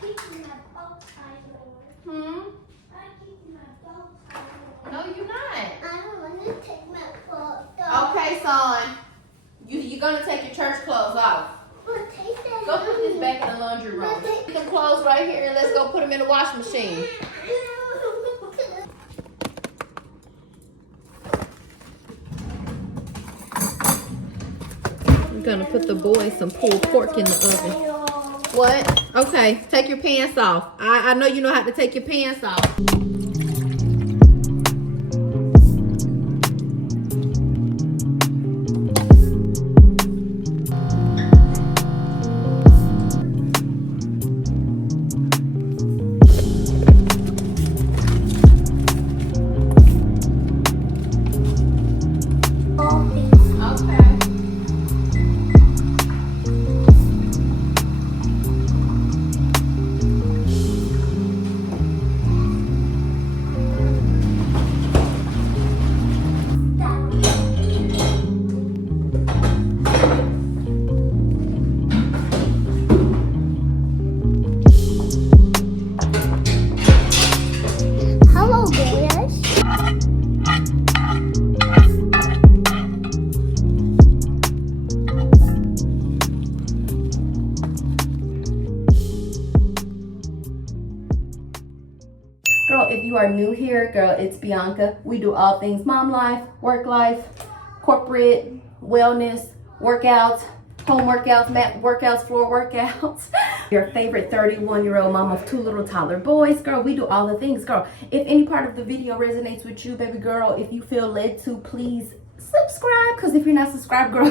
keeping my bow tie on. Hmm? I'm keeping my bow tie on. No, you're not. I don't want to take my clothes off. Okay, son. You're gonna take your church clothes off. Well, take that. Go put this back in the laundry room. Put them clothes right here and let's go put them in the washing machine. We're gonna put the boys some pulled pork in the oven. What? Okay, take your pants off. I know you know how to take your pants off. Girl, if you are new here, girl, it's Bianca. We do all things mom life, work life, corporate, wellness, workouts, home workouts, mat workouts, floor workouts. Your favorite 31-year-old mom of 2 little toddler boys. Girl, we do all the things, girl. If any part of the video resonates with you, baby girl, if you feel led to, please subscribe. Because if you're not subscribed, girl,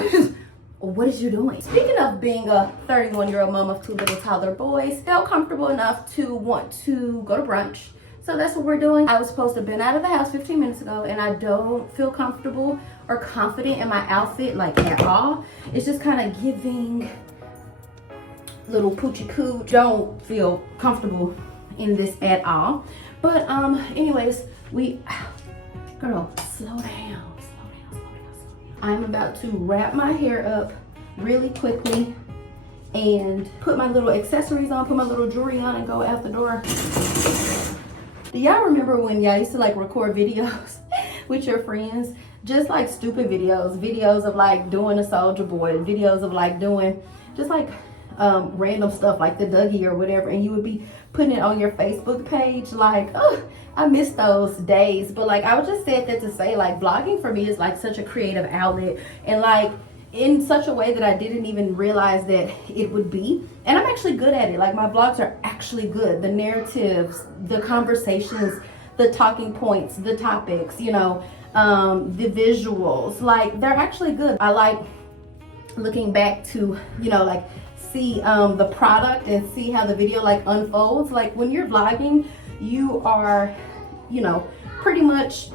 what is you doing? Speaking of being a 31-year-old mom of 2 little toddler boys, felt comfortable enough to want to go to brunch. So that's what we're doing. I was supposed to have been out of the house 15 minutes ago and I don't feel comfortable or confident in my outfit like at all. It's just kind of giving little poochie poo. Don't feel comfortable in this at all. But anyways, girl, slow down. I'm about to wrap my hair up really quickly and put my little accessories on, put my little jewelry on and go out the door. Do y'all remember when y'all used to like record videos with your friends? Just like stupid videos of like doing a soldier boy, videos of like doing just like random stuff like the Dougie or whatever, and you would be putting it on your Facebook page. Like, oh, I miss those days. But like, I was just said that to say like vlogging for me is like such a creative outlet, and like in such a way that I didn't even realize that it would be. And I'm actually good at it. Like my vlogs are actually good. The narratives, the conversations, the talking points, the topics, you know, the visuals, like they're actually good. I like looking back to, you know, like see the product and see how the video like unfolds. Like when you're vlogging, you are, you know, pretty much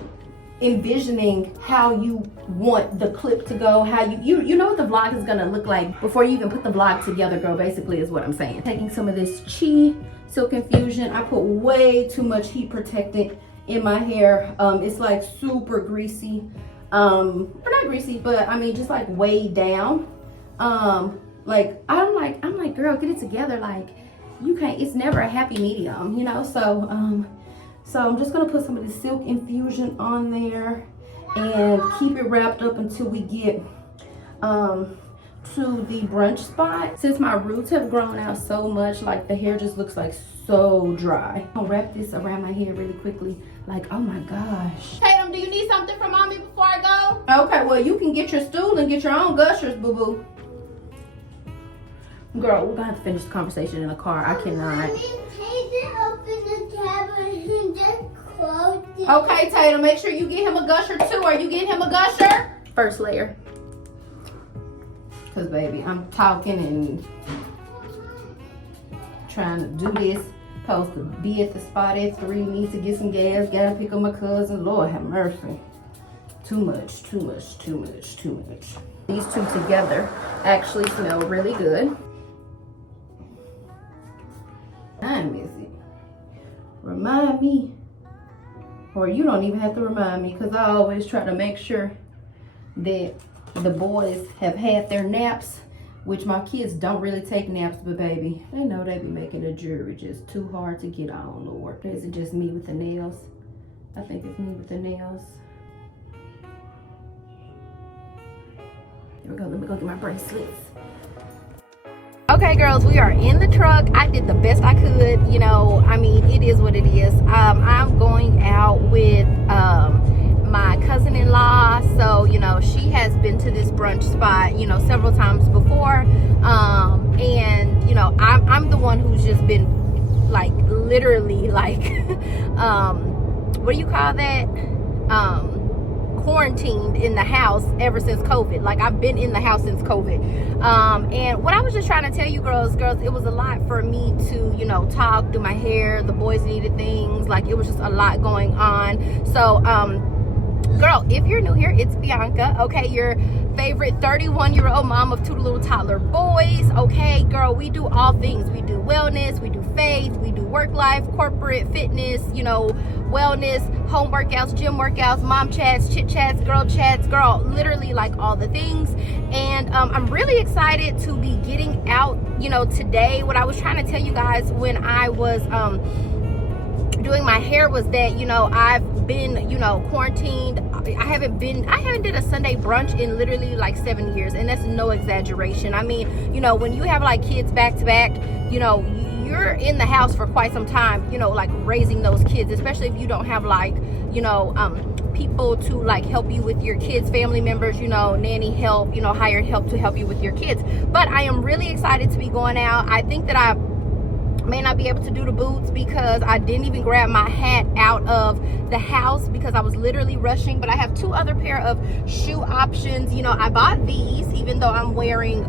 envisioning how you want the clip to go, how you know what the vlog is gonna look like before you even put the vlog together, girl, basically is what I'm saying. Taking some of this Chi Silk Infusion. I put way too much heat protectant in my hair. It's like super greasy, or not greasy, but I mean just like way down. Like I'm like girl, get it together. Like you can't, it's never a happy medium, you know. So I'm just gonna put some of the Silk Infusion on there and keep it wrapped up until we get to the brunch spot. Since my roots have grown out so much, like the hair just looks like so dry. I'll wrap this around my hair really quickly. Like, oh my gosh. Tatum, do you need something from mommy before I go? Okay, well you can get your stool and get your own gushers, boo-boo. Girl, we're gonna have to finish the conversation in the car. I cannot. Okay, Tatum, make sure you get him a gusher too. Are you getting him a gusher? First layer. Cause baby, I'm talking and trying to do this. Supposed to be at the spot at 3, need to get some gas, gotta pick up my cousin. Lord have mercy. Too much. These two together actually smell really good. Remind me, or you don't even have to remind me, because I always try to make sure that the boys have had their naps which my kids don't really take naps, but baby, they know they be making the jewelry just too hard to get on, Lord. Is it just me with the nails? I think it's me with the nails. Here we go, let me go get my bracelets. Okay, girls, we are in the truck. I did the best I could, you know, I mean, it is what it is. I'm going out with my cousin-in-law, so, you know, she has been to this brunch spot, you know, several times before, and, you know, I'm the one who's just been, like, literally, like, what do you call that? Quarantined in the house ever since COVID. Like, I've been in the house since COVID. And what I was just trying to tell you girls, it was a lot for me to, you know, talk, do my hair, the boys needed things, like it was just a lot going on. So girl, if you're new here, it's Bianca, okay, your favorite 31-year-old mom of 2 little toddler boys. Okay, girl, we do all things. We do wellness, we do faith, we do work life, corporate, fitness, you know, wellness, home workouts, gym workouts, mom chats, chit chats, girl, literally like all the things. And I'm really excited to be getting out, you know, today. What I was trying to tell you guys when I was doing my hair was that, you know, I've been, you know, quarantined. I haven't did a Sunday brunch in literally like 7 years, and that's no exaggeration. I mean, you know, when you have like kids back to back, you know, you're in the house for quite some time, you know, like raising those kids, especially if you don't have like, you know, people to like help you with your kids, family members, you know, nanny help, you know, hired help to help you with your kids. But I am really excited to be going out. I think that I may not be able to do the boots because I didn't even grab my hat out of the house because I was literally rushing. But I have 2 other pair of shoe options. You know, I bought these even though I'm wearing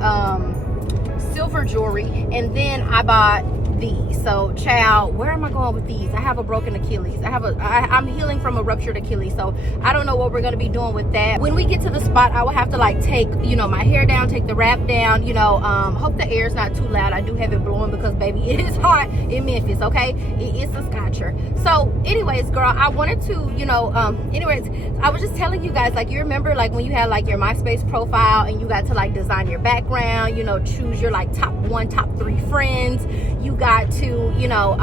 silver jewelry, and then I bought these. So child, where am I going with these? I have a broken Achilles. I'm healing from a ruptured Achilles, so I don't know what we're going to be doing with that. When we get to the spot, I will have to like take, you know, my hair down, take the wrap down, you know, hope the air is not too loud. I do have it blowing because baby, it is hot in Memphis, okay? It's a scotcher. So anyways, girl, I wanted to, you know, anyways, I was just telling you guys, like, you remember like when you had like your MySpace profile and you got to like design your background, you know, choose your like top 1, top 3 friends. You got to, you know,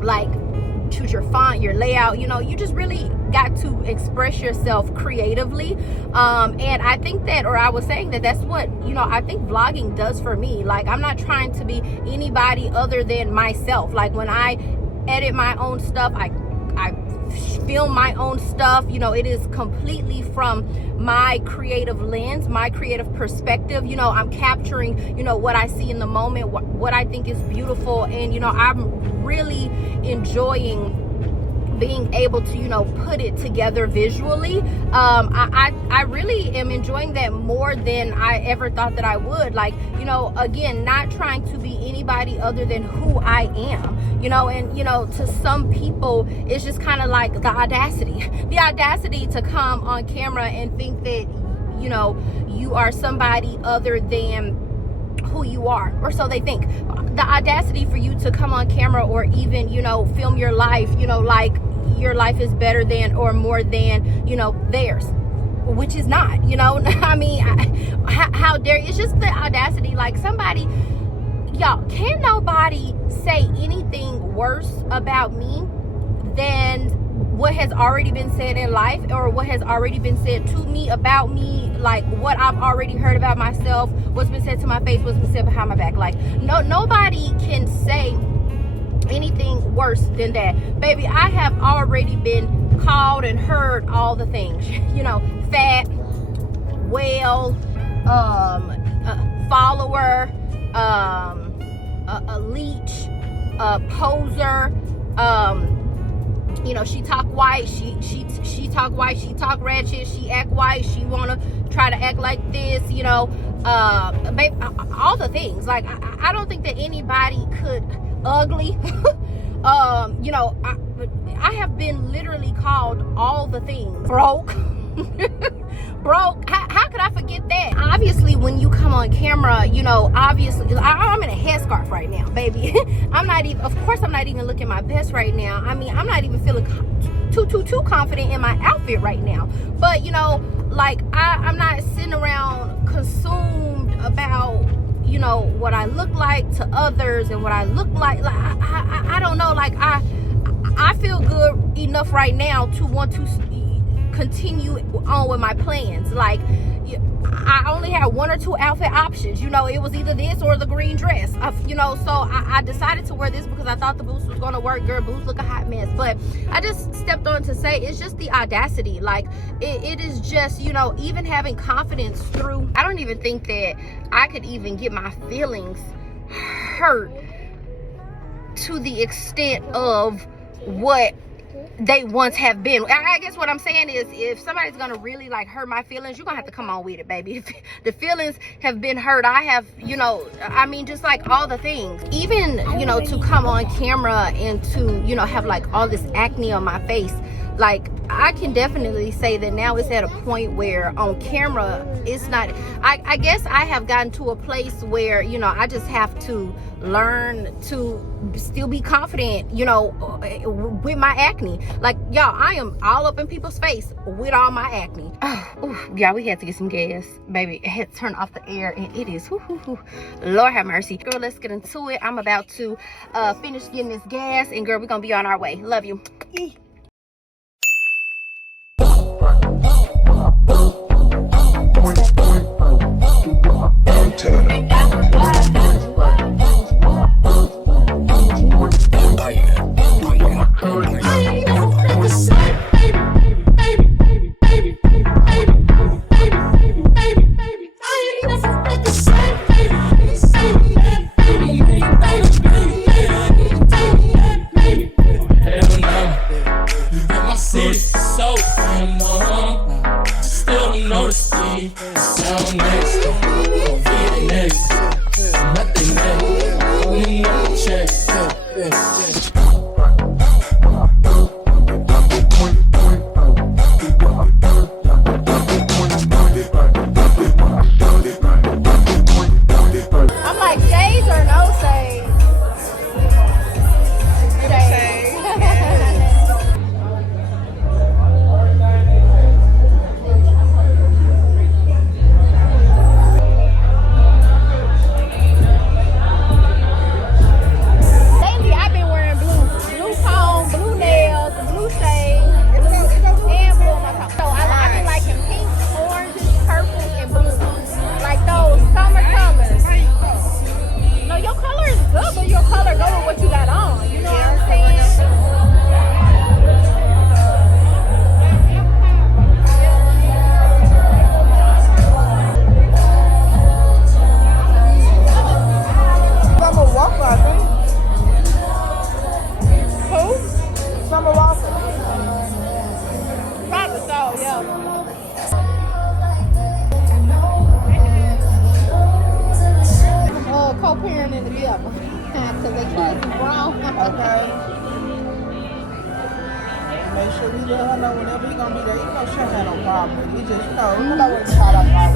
like choose your font, your layout, you know, you just really got to express yourself creatively. And I think that, or I was saying that that's what, you know, I think vlogging does for me. Like, I'm not trying to be anybody other than myself. Like when I edit my own stuff, I film my own stuff, you know, it is completely from my creative lens, my creative perspective. You know, I'm capturing, you know, what I see in the moment, what I think is beautiful. And, you know, I'm really enjoying being able to, you know, put it together visually. I really am enjoying that more than I ever thought that I would. Like, you know, again, not trying to be anybody other than who I am, you know. And, you know, to some people it's just kind of like the audacity to come on camera and think that, you know, you are somebody other than who you are, or so they think. The audacity for you to come on camera or even, you know, film your life, you know, like your life is better than or more than, you know, theirs, which is not, you know. I mean, how dare, it's just the audacity. Like, somebody, y'all, can nobody say anything worse about me than what has already been said in life, or what has already been said to me about me, like what I've already heard about myself, what's been said to my face, what's been said behind my back. Like, nobody can say anything worse than that. Baby, I have already been called and heard all the things, you know, fat, whale, follower, a leech, poser, you know, she talk white, she talk white, she talk ratchet, she act white, she wanna try to act like this, you know, babe, all the things. Like, I don't think that anybody could, ugly, you know, I have been literally called all the things. Broke. Broke. How could I forget that? Obviously, when you come on camera, you know, obviously, I'm in a headscarf right now, baby. I'm not even, of course, I'm not even looking my best right now. I mean, I'm not even feeling too confident in my outfit right now. But, you know, like, I'm not sitting around consumed about, you know, what I look like to others and what I look like I don't know, like I feel good enough right now to want to continue on with my plans. Like, I only had 1 or 2 outfit options. You know, it was either this or the green dress. You know, so I decided to wear this because I thought the boots was gonna work. Girl, boots look a hot mess. But I just stepped on to say it's just the audacity. Like, it is just, you know, even having confidence through. I don't even think that I could even get my feelings hurt to the extent of what they once have been. I guess what I'm saying is, if somebody's gonna really like hurt my feelings, you're gonna have to come on with it, baby. If the feelings have been hurt, I have, you know, I mean, just like all the things, even, you know, to come on camera and to, you know, have like all this acne on my face. Like, I can definitely say that now it's at a point where on camera it's not, I guess I have gotten to a place where, you know, I just have to learn to still be confident, you know, with my acne. Like, y'all, I am all up in people's face with all my acne. Yeah, we had to get some gas, baby. I had to turn off the air, and it is Lord have mercy. Girl, let's get into it. I'm about to finish getting this gas, and girl, we're gonna be on our way. Love you. Co-parenting together because they kids is grown. Okay. Make sure we let her know whenever he gonna be there. Even though she don't have no problem. We just, you know what it's all about.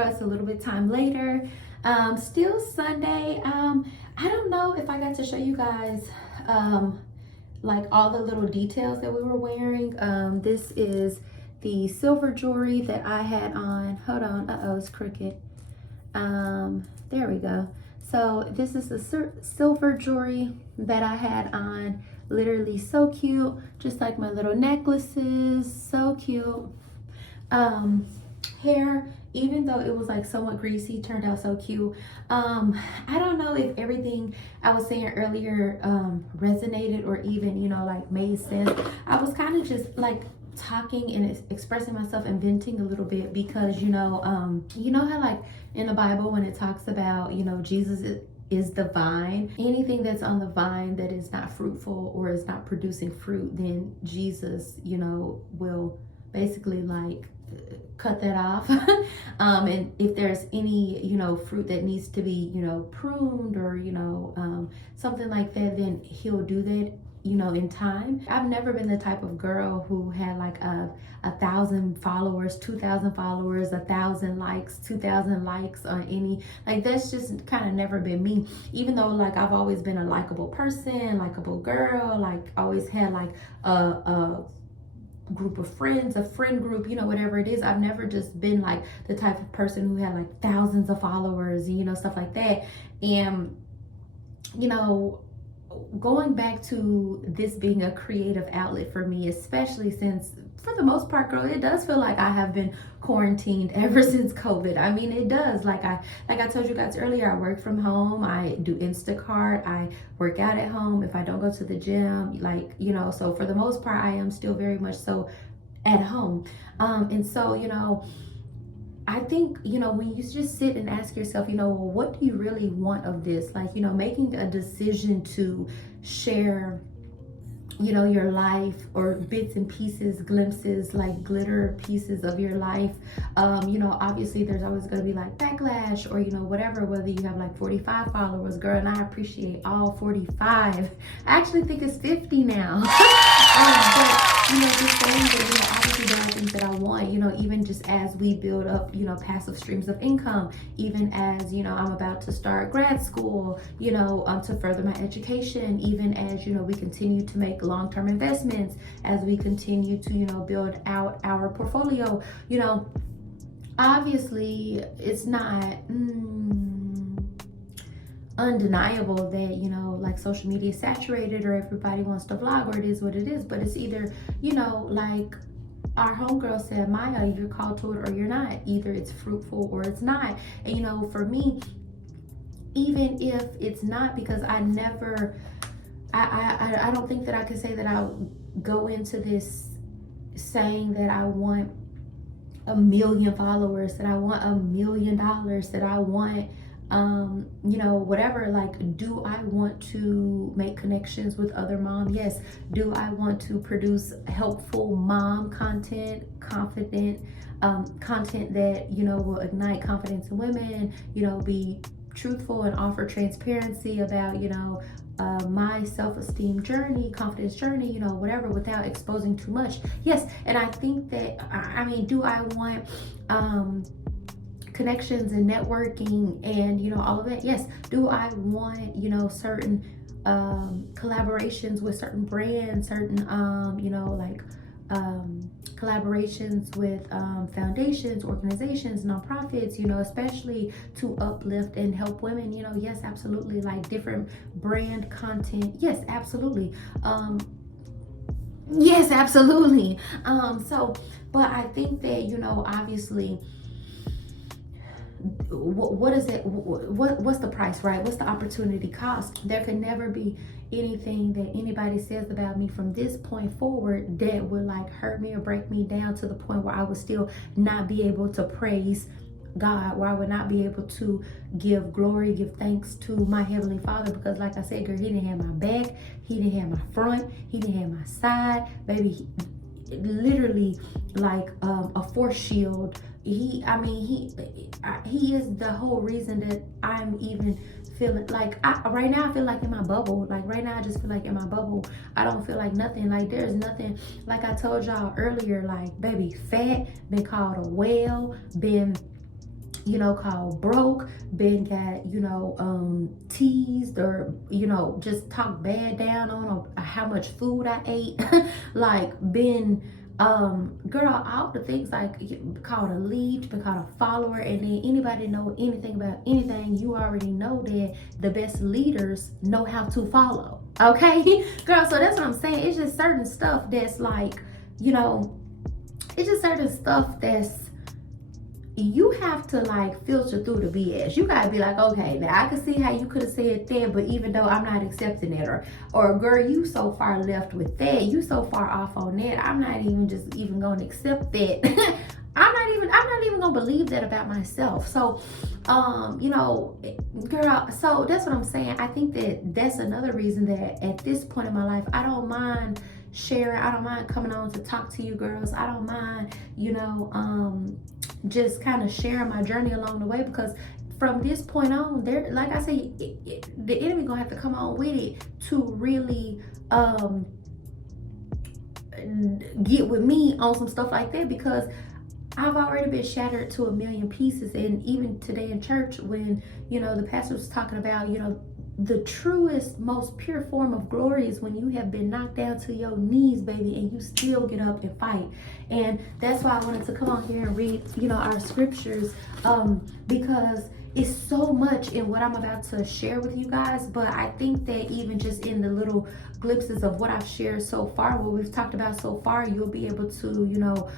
It's a little bit time later, still Sunday. I don't know if I got to show you guys like all the little details that we were wearing. This is the silver jewelry that I had on. Hold on, it's crooked. There we go. So this is the silver jewelry that I had on. Literally so cute, just like my little necklaces, so cute. Hair, even though it was like somewhat greasy, turned out so cute. I don't know if everything I was saying earlier resonated or even, you know, like made sense. I was kind of just like talking and expressing myself and venting a little bit because, you know how like in the Bible when it talks about, you know, Jesus is the vine. Anything that's on the vine that is not fruitful or is not producing fruit, then Jesus, you know, will basically like cut that off. And if there's any, you know, fruit that needs to be, you know, pruned or, you know, something like that, then he'll do that, you know, in time. I've never been the type of girl who had like 1,000 followers, 2,000 followers, 1,000 likes, 2,000 likes on any, like that's just kind of never been me. Even though like I've always been a likable person, likable girl, like always had like a group of friends, a friend group, you know, whatever it is. I've never just been like the type of person who had like thousands of followers, you know, stuff like that. And, you know, going back to this being a creative outlet for me, especially since for the most part, girl, it does feel like I have been quarantined ever since COVID. I mean, it does. Like I told you guys earlier, I work from home. I do Instacart. I work out at home. If I don't go to the gym, like, you know, so for the most part, I am still very much so at home. And so, you know, I think, you know, when you just sit and ask yourself, you know, well, what do you really want of this? Like, you know, making a decision to share, you know, your life or bits and pieces, glimpses, like glitter pieces of your life. You know, obviously there's always going to be like backlash or, you know, whatever, whether you have like 45 followers, girl, and I appreciate all 45. I actually think it's 50 now. But, you know, just saying that, you know, obviously there are things that I want, you know, even just as we build up, you know, passive streams of income, even as, you know, I'm about to start grad school, you know, to further my education, even as, you know, we continue to make long-term investments, as we continue to, you know, build out our portfolio, you know, obviously it's not undeniable that, you know, like social media is saturated or everybody wants to vlog or it is what it is, but it's either, you know, like our homegirl said, Maya, you're called to it or you're not. Either it's fruitful or it's not. And, you know, for me, even if it's not, because I never, I don't think that I can say that I'll go into this saying that I want 1 million followers, that I want $1 million, that I want, you know, whatever. Like, do I want to make connections with other moms? Yes. Do I want to produce helpful mom content, confident content that, you know, will ignite confidence in women, you know, be truthful and offer transparency about, you know, my self-esteem journey, confidence journey, you know, whatever, without exposing too much? Yes. And I think that, I mean, do I want connections and networking and, you know, all of that? Yes. Do I want, you know, certain collaborations with certain brands, certain you know, like collaborations with foundations, organizations, nonprofits, you know, especially to uplift and help women, you know? Yes, absolutely. Like different brand content. Yes, absolutely. Yes, absolutely. So, but I think that, you know, obviously, what is it, what's the price, right? What's the opportunity cost? There can never be anything that anybody says about me from this point forward that would like hurt me or break me down to the point where I would still not be able to praise God, where I would not be able to give glory, give thanks to my Heavenly Father. Because like I said, girl, he didn't have my back, he didn't have my front, he didn't have my side, baby. Literally like a force shield. He is the whole reason that I'm even feeling like, right now I feel like in my bubble. Like right now I just feel like in my bubble. I don't feel like nothing. Like there's nothing. Like I told y'all earlier, like baby, fat, been called a whale, been, you know, called broke, been got, you know, teased or, you know, just talked bad down on how much food I ate. Like been girl, all the things, like called a lead, been called a follower. And then anybody know anything about anything, you already know that the best leaders know how to follow. Okay, girl, so that's what I'm saying. It's just certain stuff that's like, you know, it's just certain stuff that's, you have to like filter through the BS. You gotta be like, okay, now I can see how you could have said that, but even though I'm not accepting it, or girl, you so far left with that, you so far off on that, I'm not even gonna accept that. I'm not even gonna believe that about myself. So you know, girl, so that's what I'm saying. I think that that's another reason that at this point in my life, I don't mind sharing. I don't mind coming on to talk to you girls. I don't mind, you know, just kind of sharing my journey along the way, because from this point on, there, like I say, the enemy gonna have to come on with it to really get with me on some stuff like that, because I've already been shattered to a million pieces. And even today in church, when, you know, the pastor was talking about, you know, the truest, most pure form of glory is when you have been knocked down to your knees, baby, and you still get up and fight. And that's why I wanted to come on here and read, you know, our scriptures, because it's so much in what I'm about to share with you guys. But I think that even just in the little glimpses of what I've shared so far, what we've talked about so far, you'll be able to, you know,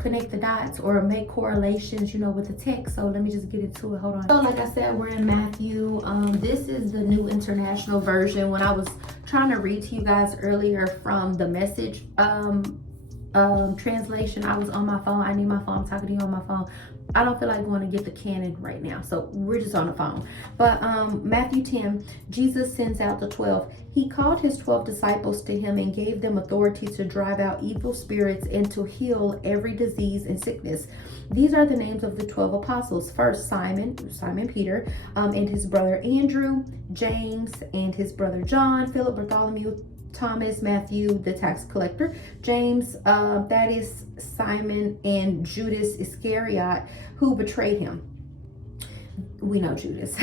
connect the dots or make correlations, you know, with the text. So let me just get into it. Hold on. So like I said, we're in Matthew. This is the New International Version. When I was trying to read to you guys earlier from the Message translation, I was on my phone. I need my phone. I'm talking to you on my phone. I don't feel like going to get the canon right now, so we're just on the phone. But Matthew 10, Jesus sends out the 12. He called his 12 disciples to him and gave them authority to drive out evil spirits and to heal every disease and sickness. These are the names of the 12 apostles. First, Simon Peter, and his brother Andrew, James and his brother John, Philip, Bartholomew, Thomas, Matthew, the tax collector, James, Thaddeus, Simon, and Judas Iscariot, who betrayed him. We know Judas.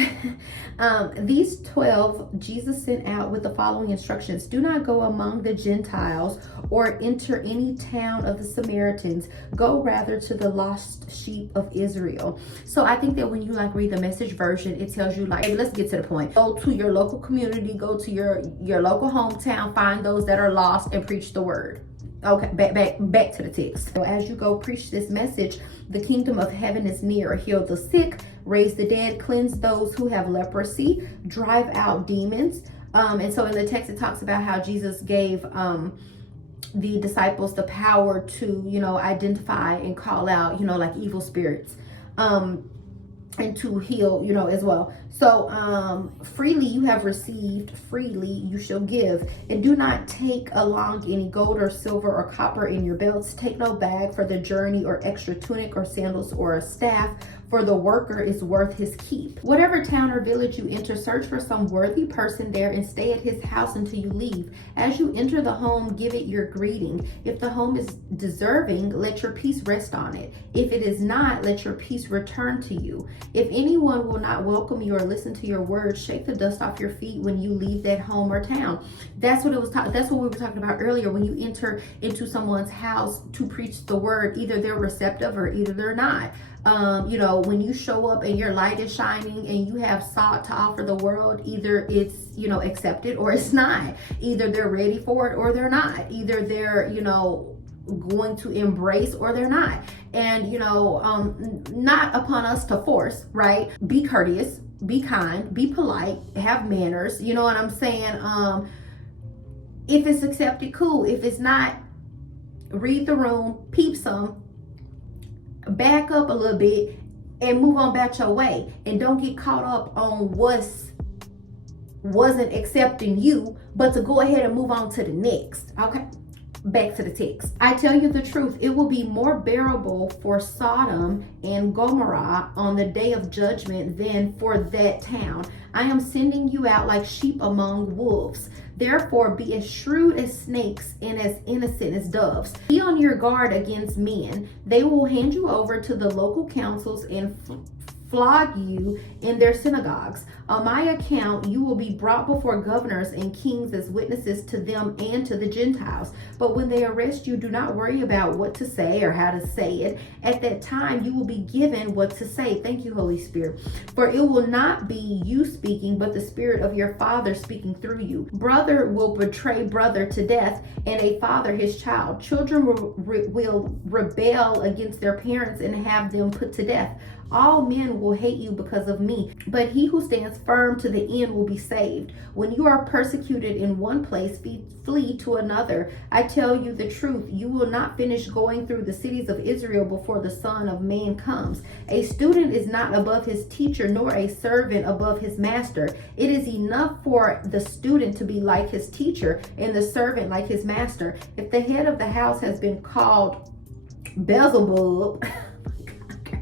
These 12 Jesus sent out with the following instructions. Do not go among the Gentiles or enter any town of the Samaritans. Go rather to the lost sheep of Israel. So I think that when you like read the Message version, it tells you like, hey, let's get to the point. Go to your local community, go to your local hometown, find those that are lost and preach the word. Okay, back to the text. So as you go preach this message, the kingdom of heaven is near. Heal the sick, raise the dead, cleanse those who have leprosy, drive out demons. And so in the text, it talks about how Jesus gave the disciples the power to, you know, identify and call out, you know, like evil spirits, and to heal, you know, as well. So freely you have received, freely you shall give. And do not take along any gold or silver or copper in your belts. Take no bag for the journey or extra tunic or sandals or a staff, for the worker is worth his keep. Whatever town or village you enter, search for some worthy person there and stay at his house until you leave. As you enter the home, give it your greeting. If the home is deserving, let your peace rest on it. If it is not, let your peace return to you. If anyone will not welcome you or listen to your words, shake the dust off your feet when you leave that home or town. That's what that's what we were talking about earlier. When you enter into someone's house to preach the word, either they're receptive or either they're not. You know, when you show up and your light is shining and you have salt to offer the world, either it's, you know, accepted or it's not. Either they're ready for it or they're not. Either they're, you know, going to embrace or they're not. And, you know, not upon us to force, right? Be courteous, be kind, be polite, have manners. You know what I'm saying? If it's accepted, cool. If it's not, read the room, peep some, back up a little bit and move on about your way, and don't get caught up on wasn't accepting you, but to go ahead and move on to the next. Okay, back to the text. I tell you the truth, it will be more bearable for Sodom and Gomorrah on the day of judgment than for that town. I am sending you out like sheep among wolves. Therefore, be as shrewd as snakes and as innocent as doves. Be on your guard against men. They will hand you over to the local councils and flog you in their synagogues. On my account, you will be brought before governors and kings as witnesses to them and to the Gentiles. But when they arrest you, do not worry about what to say or how to say it. At that time, you will be given what to say. Thank you, Holy Spirit. For it will not be you speaking, but the Spirit of your Father speaking through you. Brother will betray brother to death, and a father his child. Children will rebel against their parents and have them put to death. All men will hate you because of me, but he who stands firm to the end will be saved. When you are persecuted in one place, flee to another. I tell you the truth, you will not finish going through the cities of Israel before the Son of Man comes. A student is not above his teacher, nor a servant above his master. It is enough for the student to be like his teacher and the servant like his master. If the head of the house has been called Beelzebub,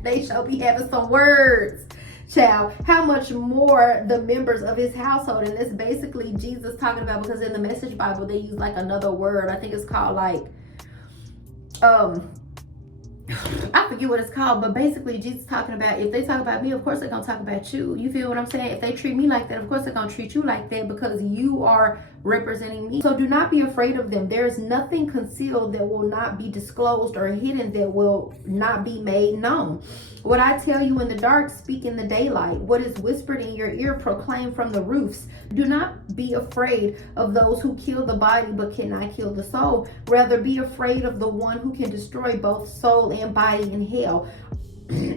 they shall be having some words. child, how much more the members of his household. And that's basically Jesus talking about, because in the Message Bible they use like another word. I think it's called like I forget what it's called, but basically Jesus talking about, if they talk about me, of course they're gonna talk about you. You feel what I'm saying? If they treat me like that, of course they're gonna treat you like that, because you are representing me. So do not be afraid of them. There is nothing concealed that will not be disclosed, or hidden that will not be made known. What I tell you in the dark, speak in the daylight. What is whispered in your ear, proclaim from the roofs. Do not be afraid of those who kill the body but cannot kill the soul. Rather be afraid of the one who can destroy both soul and body in hell.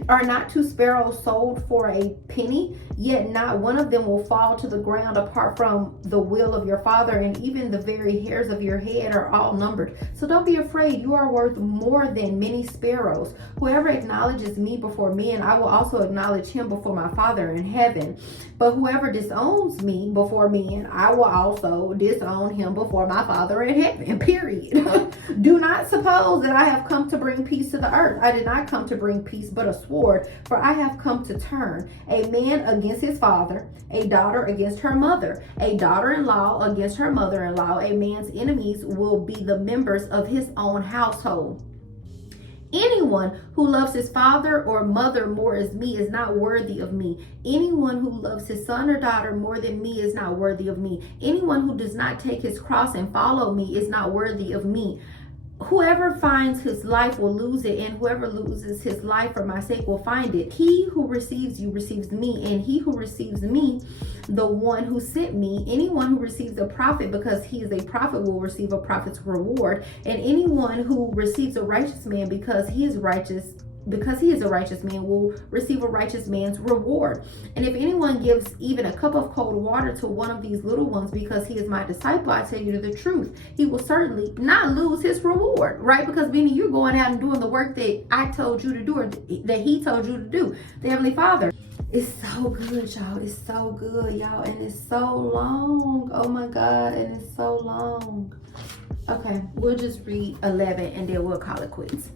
Are not 2 sparrows sold for a penny? Yet not one of them will fall to the ground apart from the will of your Father, and even the very hairs of your head are all numbered. So don't be afraid. You are worth more than many sparrows. Whoever acknowledges me before men, I will also acknowledge him before my Father in heaven. But whoever disowns me before men, I will also disown him before my Father in heaven. Period. Do not suppose that I have come to bring peace to the earth. I did not come to bring peace, but a sword. For I have come to turn a man against his father, a daughter against her mother, a daughter-in-law against her mother-in-law. A man's enemies will be the members of his own household. Anyone who loves his father or mother more as me is not worthy of me. Anyone who loves his son or daughter more than me is not worthy of me. Anyone who does not take his cross and follow me is not worthy of me. Whoever finds his life will lose it, and whoever loses his life for my sake will find it. He who receives you receives me, and he who receives me, the one who sent me. Anyone who receives a prophet because he is a prophet will receive a prophet's reward, and anyone who receives a righteous man because he is a righteous man will receive a righteous man's reward. And if anyone gives even a cup of cold water to one of these little ones because he is my disciple, I tell you the truth, he will certainly not lose his reward, right? Because meaning you're going out and doing the work that I told you to do, or that he told you to do, the Heavenly Father. It's so good, y'all. It's so good, y'all. And it's so long. Oh my God. And it's so long. Okay, we'll just read 11 and then we'll call it quits.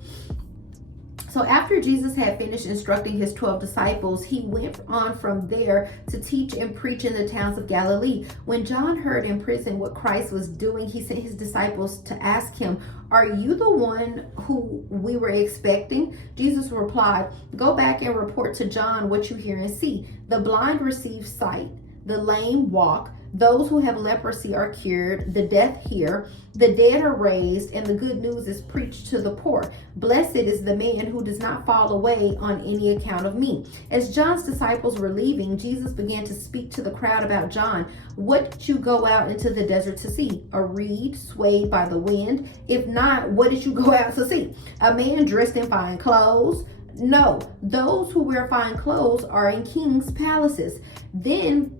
So after Jesus had finished instructing his 12 disciples, he went on from there to teach and preach in the towns of Galilee. When John heard in prison what Christ was doing, he sent his disciples to ask him, "Are you the one who we were expecting?" Jesus replied, "Go back and report to John what you hear and see. The blind receive sight, the lame walk, those who have leprosy are cured, the deaf hear, the dead are raised, and the good news is preached to the poor. Blessed is the man who does not fall away on any account of me." As John's disciples were leaving, Jesus began to speak to the crowd about John. "What did you go out into the desert to see? A reed swayed by the wind? If not, what did you go out to see? A man dressed in fine clothes? No, those who wear fine clothes are in kings' palaces. Then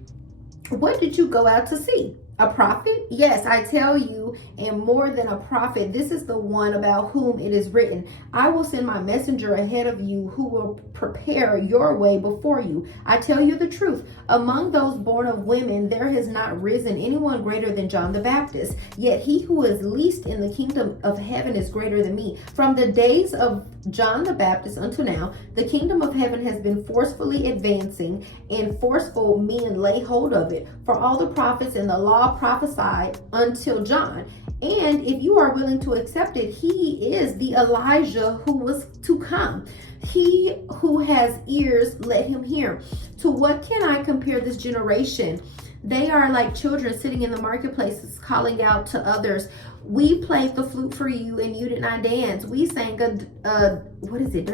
what did you go out to see? A prophet? Yes, I tell you, and more than a prophet. This is the one about whom it is written, I will send my messenger ahead of you who will prepare your way before you. I tell you the truth. Among those born of women, there has not risen anyone greater than John the Baptist. Yet he who is least in the kingdom of heaven is greater than me. From the days of John the Baptist until now, the kingdom of heaven has been forcefully advancing, and forceful men lay hold of it. For all the prophets and the law prophesied until John. And if you are willing to accept it, he is the Elijah who was to come. He who has ears, let him hear. To what can I compare this generation? They are like children sitting in the marketplaces, calling out to others, we played the flute for you and you did not dance. We sang what is it?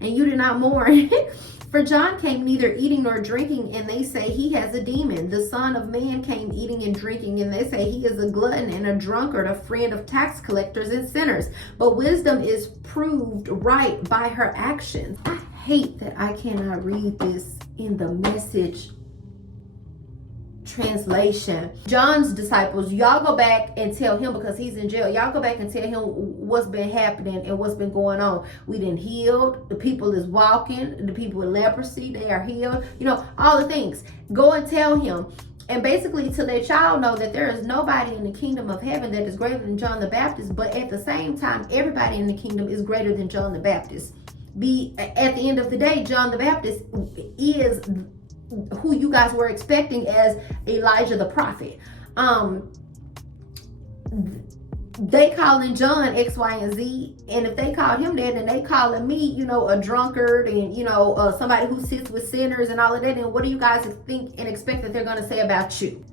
And you did not mourn. For John came neither eating nor drinking, and they say he has a demon. The Son of Man came eating and drinking, and they say he is a glutton and a drunkard, a friend of tax collectors and sinners. But wisdom is proved right by her actions. I hate that I cannot read this in the Message translation. John's disciples, y'all go back and tell him, because he's in jail, y'all go back and tell him what's been happening and what's been going on. We done healed, the people is walking, the people with leprosy, they are healed, all the things. Go and tell him, and basically to let y'all know that there is nobody in the kingdom of heaven that is greater than John the Baptist, but at the same time, everybody in the kingdom is greater than John the Baptist. at the end of the day, John the Baptist is who you guys were expecting as Elijah the prophet. They calling John X, Y, and Z, and if they called him that, then they calling me, you know, a drunkard and, you know, somebody who sits with sinners and all of that. And what do you guys think and expect that they're gonna say about you?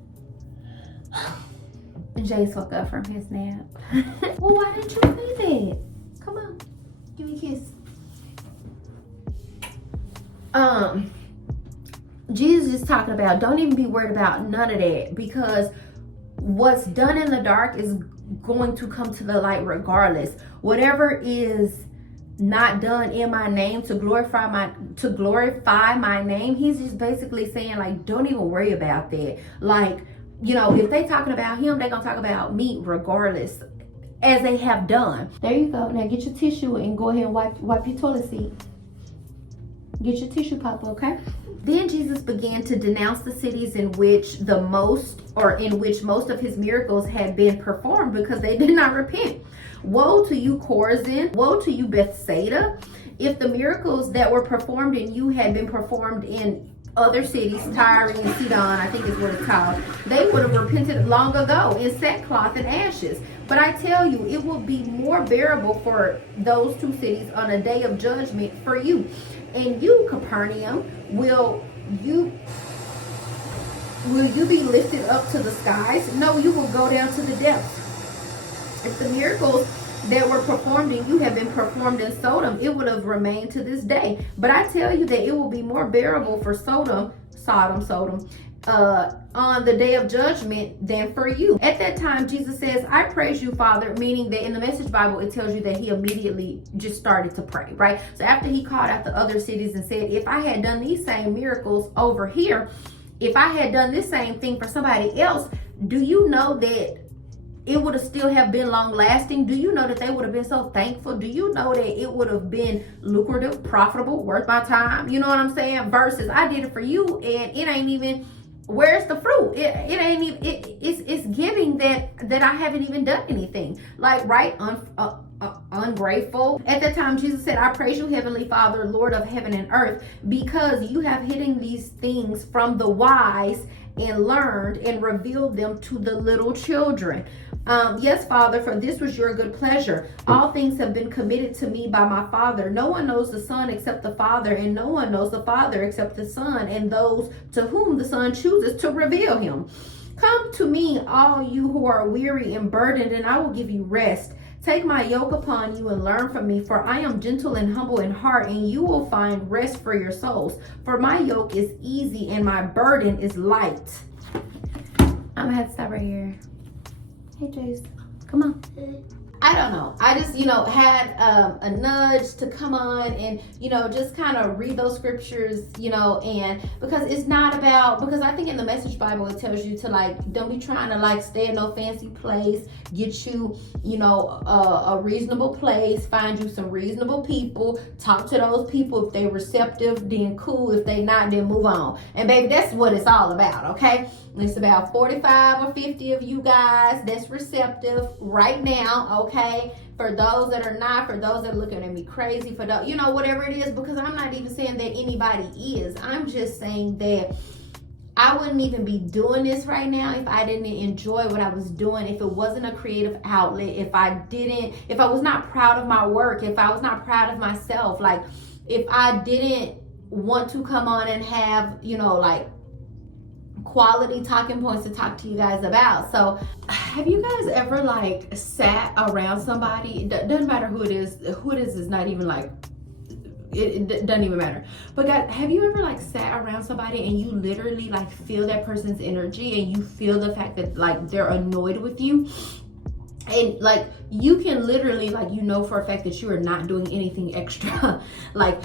Jay's woke up from his nap. Well, why didn't you say that? Come on, give me a kiss. Jesus is talking about, don't even be worried about none of that, because what's done in the dark is going to come to the light regardless. Whatever is not done in my name to glorify my name, he's just basically saying, like, don't even worry about that. Like, you know, if they talking about him, they're gonna talk about me regardless, as they have done. There you go. Now get your tissue and go ahead and wipe your toilet seat. Get your tissue, Papa, okay? Then Jesus began to denounce the cities in which most of his miracles had been performed, because they did not repent. Woe to you, Chorazin! Woe to you, Bethsaida! If the miracles that were performed in you had been performed in other cities, Tyre and Sidon, I think is what it's called, they would have repented long ago in sackcloth and ashes. But I tell you, it will be more bearable for those two cities on a day of judgment for you. And you, Capernaum, will you be lifted up to the skies? No, you will go down to the depths. If the miracles that were performed in you have been performed in Sodom, it would have remained to this day. But I tell you that it will be more bearable for Sodom, on the day of judgment than for you. At that time, Jesus says, I praise you, Father, meaning that in the Message Bible, it tells you that he immediately just started to pray, right? So after he called out the other cities and said, if I had done these same miracles over here, if I had done this same thing for somebody else, do you know that it would have still have been long lasting? Do you know that they would have been so thankful? Do you know that it would have been lucrative, profitable, worth my time? You know what I'm saying? Versus I did it for you and it ain't even, where's the fruit? It ain't even, it's giving that I haven't even done anything. Like, right? Ungrateful. At that time, Jesus said, I praise you, Heavenly Father, Lord of heaven and earth, because you have hidden these things from the wise and learned and revealed them to the little children. Yes, Father, for this was your good pleasure. All things have been committed to me by my Father. No one knows the Son except the Father, and no one knows the Father except the Son, and those to whom the Son chooses to reveal him. Come to me, all you who are weary and burdened, and I will give you rest. Take my yoke upon you and learn from me, for I am gentle and humble in heart, and you will find rest for your souls. For my yoke is easy and my burden is light. I'm gonna have to stop right here. Hey, Jace, come on. I don't know. I just, had a nudge to come on and, just kind of read those scriptures, and because it's not about, because I think in the Message Bible, it tells you to don't be trying to stay in no fancy place, get you, a reasonable place, find you some reasonable people, talk to those people. If they're receptive, then cool. If they not, then move on. And baby, that's what it's all about, okay? It's about 45 or 50 of you guys that's receptive right now, okay? For those that are not, for those that are looking at me crazy, for those, whatever it is, because I'm not even saying that anybody is. I'm just saying that I wouldn't even be doing this right now if I didn't enjoy what I was doing, if it wasn't a creative outlet, if I was not proud of my work, if I was not proud of myself, if I didn't want to come on and have, quality talking points to talk to you guys about. So have you guys ever sat around somebody? It doesn't matter who it is is not even it doesn't even matter. But guys, have you ever sat around somebody and you literally feel that person's energy and you feel the fact that they're annoyed with you? And you can literally for a fact that you are not doing anything extra.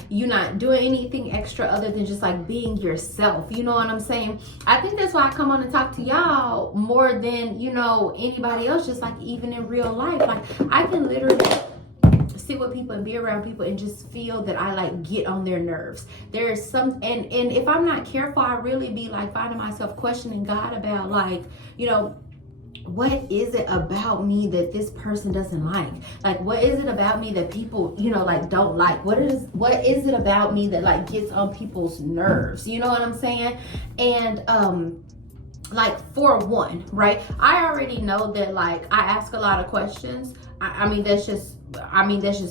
You're not doing anything extra other than just being yourself. You know what I'm saying? I think that's why I come on and talk to y'all more than anybody else, just even in real life. I can literally sit with people and be around people and just feel that I get on their nerves. There's some, and if I'm not careful, I really be finding myself questioning God about what is it about me that this person doesn't like? Like, what is it about me that people, you know, like don't like? What is it about me that like gets on people's nerves? You know what I'm saying? And like, for one, right, I already know that like I ask a lot of questions. I mean that's just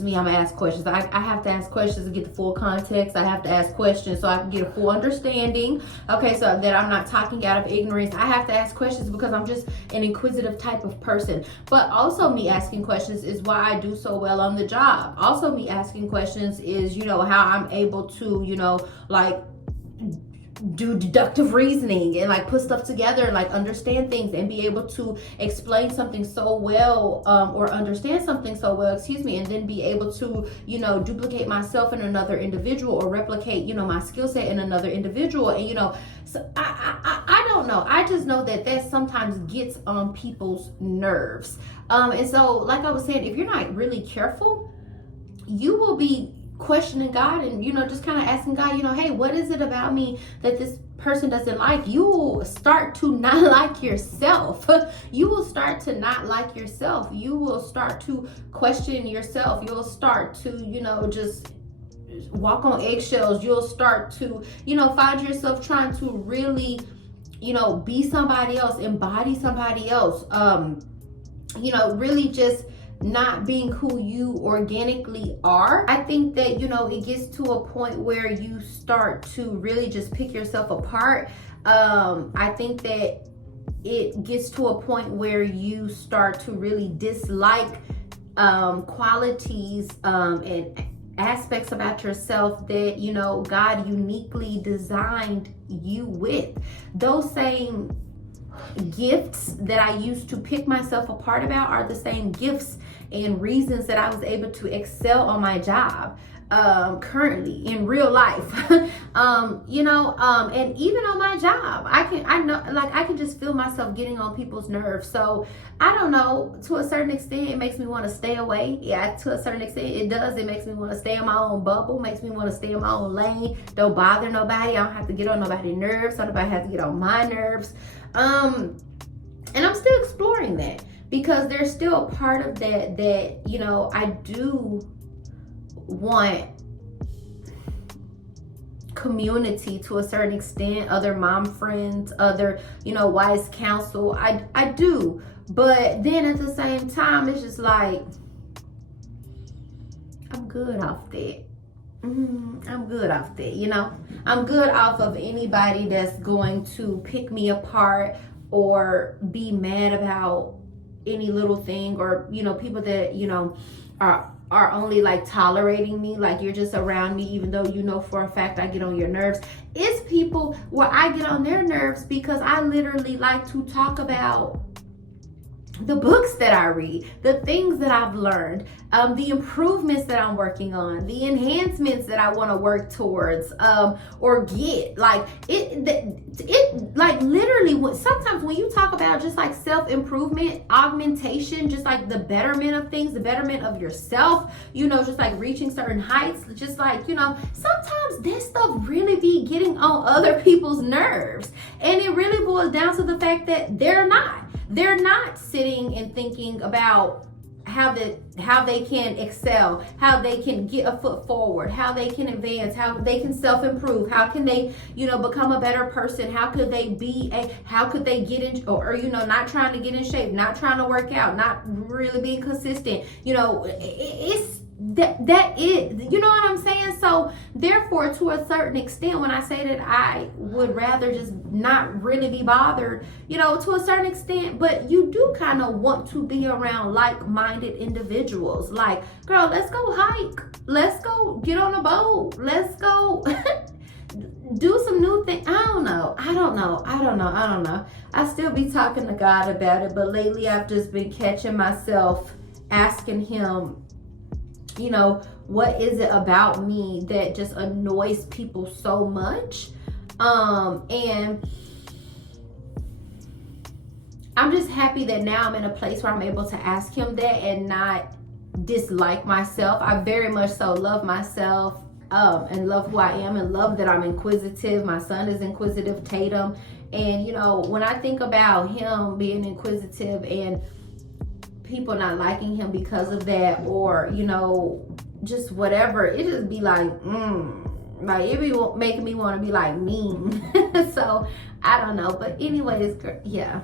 me. I'm gonna ask questions. I have to ask questions to get the full context. I have to ask questions so I can get a full understanding. Okay, so that I'm not talking out of ignorance. I have to ask questions because I'm just an inquisitive type of person. But also me asking questions is why I do so well on the job. Also me asking questions is, you know, how I'm able to, you know, like do deductive reasoning and like put stuff together and like understand things and be able to explain something so well, or understand something so well, excuse me, and then be able to, you know, duplicate myself in another individual or replicate, you know, my skill set in another individual. And, you know, so I don't know. I just know that sometimes gets on people's nerves. And so, like I was saying, if you're not really careful, you will be questioning God and, you know, just kind of asking God, you know, hey, what is it about me that this person doesn't like? You will start to not like yourself. You will start to not like yourself. You will start to question yourself. You'll start to, you know, just walk on eggshells. You'll start to, you know, find yourself trying to really, you know, be somebody else, embody somebody else, you know, really just not being who you organically are. I think that, you know, it gets to a point where you start to really just pick yourself apart. I think that it gets to a point where you start to really dislike qualities and aspects about yourself that, you know, God uniquely designed you with. Those same gifts that I used to pick myself apart about are the same gifts and reasons that I was able to excel on my job currently in real life. You know, and even on my job, I can just feel myself getting on people's nerves. So I don't know, to a certain extent it makes me want to stay away. Yeah, to a certain extent it does. It makes me want to stay in my own bubble, makes me want to stay in my own lane, don't bother nobody. I don't have to get on nobody's nerves, so nobody has to get on my nerves. And I'm still exploring that, because there's still a part of that, you know, I do want community to a certain extent, other mom friends, other, you know, wise counsel. I do. But then at the same time, it's just like, I'm good off that. I'm good off that, you know. I'm good off of anybody that's going to pick me apart or be mad about any little thing, or, you know, people that, you know, are only like tolerating me, like you're just around me even though you know for a fact I get on your nerves. It's people where I get on their nerves because I literally like to talk about the books that I read, the things that I've learned, the improvements that I'm working on, the enhancements that I want to work towards, or get. Like it like literally, sometimes when you talk about just like self-improvement, augmentation, just like the betterment of things, the betterment of yourself, you know, just like reaching certain heights, just like, you know, sometimes this stuff really be getting on other people's nerves. And it really boils down to the fact that they're not sitting and thinking about how they can excel, how they can get a foot forward, how they can advance, how they can self-improve, how can they, you know, become a better person, how could they get in, or you know, not trying to get in shape, not trying to work out, not really being consistent, you know, it's that is, you know what I'm saying? So therefore, to a certain extent, when I say that I would rather just not really be bothered, you know, to a certain extent, but you do kind of want to be around like-minded individuals. Like, girl, let's go hike, let's go get on a boat, let's go do some new things. I don't know. I still be talking to God about it, but lately I've just been catching myself asking him, you know, what is it about me that just annoys people so much? And I'm just happy that now I'm in a place where I'm able to ask him that and not dislike myself. I very much so love myself, and love who I am, and love that I'm inquisitive. My son is inquisitive, Tatum, And you know, when I think about him being inquisitive and people not liking him because of that, or you know, just whatever, it just be like, like it be making me want to be like mean. So I don't know, but anyways, yeah.